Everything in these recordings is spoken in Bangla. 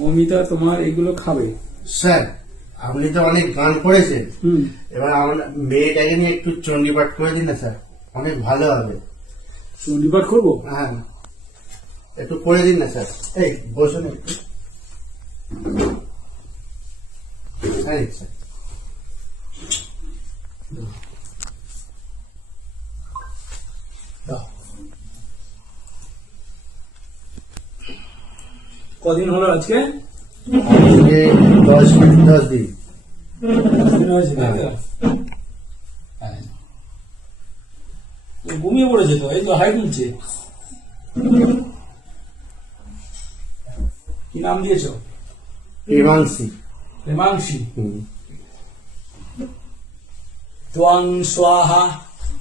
মমিতা তোমার এগুলো খাবে। স্যার আপনি তো অনেক গান করেছেন, এবার আমার মেয়েটাকে নিয়ে একটু চণ্ডীপাঠ করে দিন না স্যার, অনেক ভালো হবে। চণ্ডীপাঠ করবো? হ্যাঁ একটু করে দিন না স্যার। এই বসুন একটু। স্যার কদিন হলো আজকে? 10 দিন। 10 দিন হয়েছে, তাই তো? হ্যাঁ। ঘুমিয়ে পড়েছে তো, এই তো হাই তুলছে। কি নাম দিয়েছ? প্রেমাংশী। প্রেমাংশী। ত্বং স্বাহা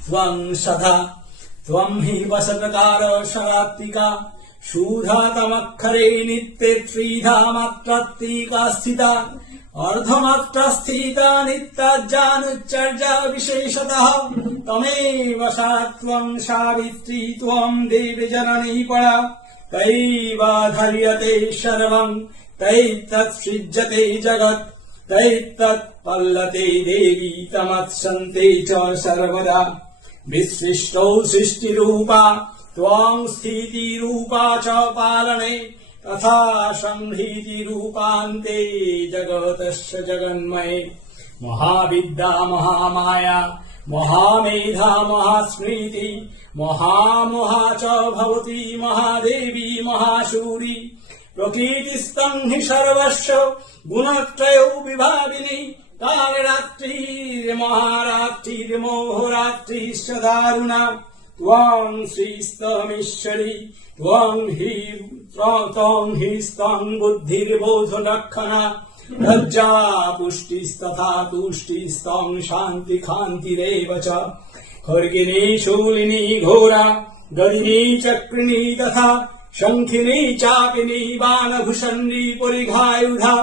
ত্বং সদা ত্বং হি বসতকার শরাত্মিকা শুধাতমক্ষরে নিত্যে ত্রিধা মাত্রাত্মিকা স্থিতা अर्धमात्रा स्थिता नित्याज्ञानुच्चर्या विशेषतः तमेव सा त्वं सावित्री त्वं देवी जननी परा तैवाधर्यते सर्वं तैतत् सृज्यते जगत् तैतत् पल्लते देवी तमत्सन्ते च सर्वदा विसृष्टौ सृष्टिरूपा त्वं स्थितिरूपा च पालने तथा संहृति रूपान्ते जगतस्य जगन्मये महाविद्या महामाया महामेधा महास्मृति महामोहा च भवति महादेवी महाशूरी प्रकृतिस्तं हि सर्वस्य गुणत्रयो विभाविनी कालरात्रिर्महारात्रिर्मोहरात्रिश्च दारुणा त्वं श्रीस्तमीश्वरी त्वं हि स्तं बुद्धिर्बोधलक्षणा लज्जा पुष्टिस्तथा तुष्टिस्तं शान्तिकान्तिरेव च खड्गिनी शूलिनी घोरा गदिनी चक्रिणी तथा शङ्खिनी चापिनी बाणभूषणी परिघायुधा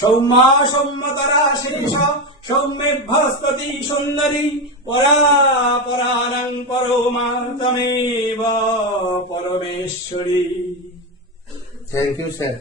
सौम्या सौम्यतरा शेष सौम्यभस्पति सुन्दरी परा परानं परमा तमेव परमेश्वरी। Thank you sir.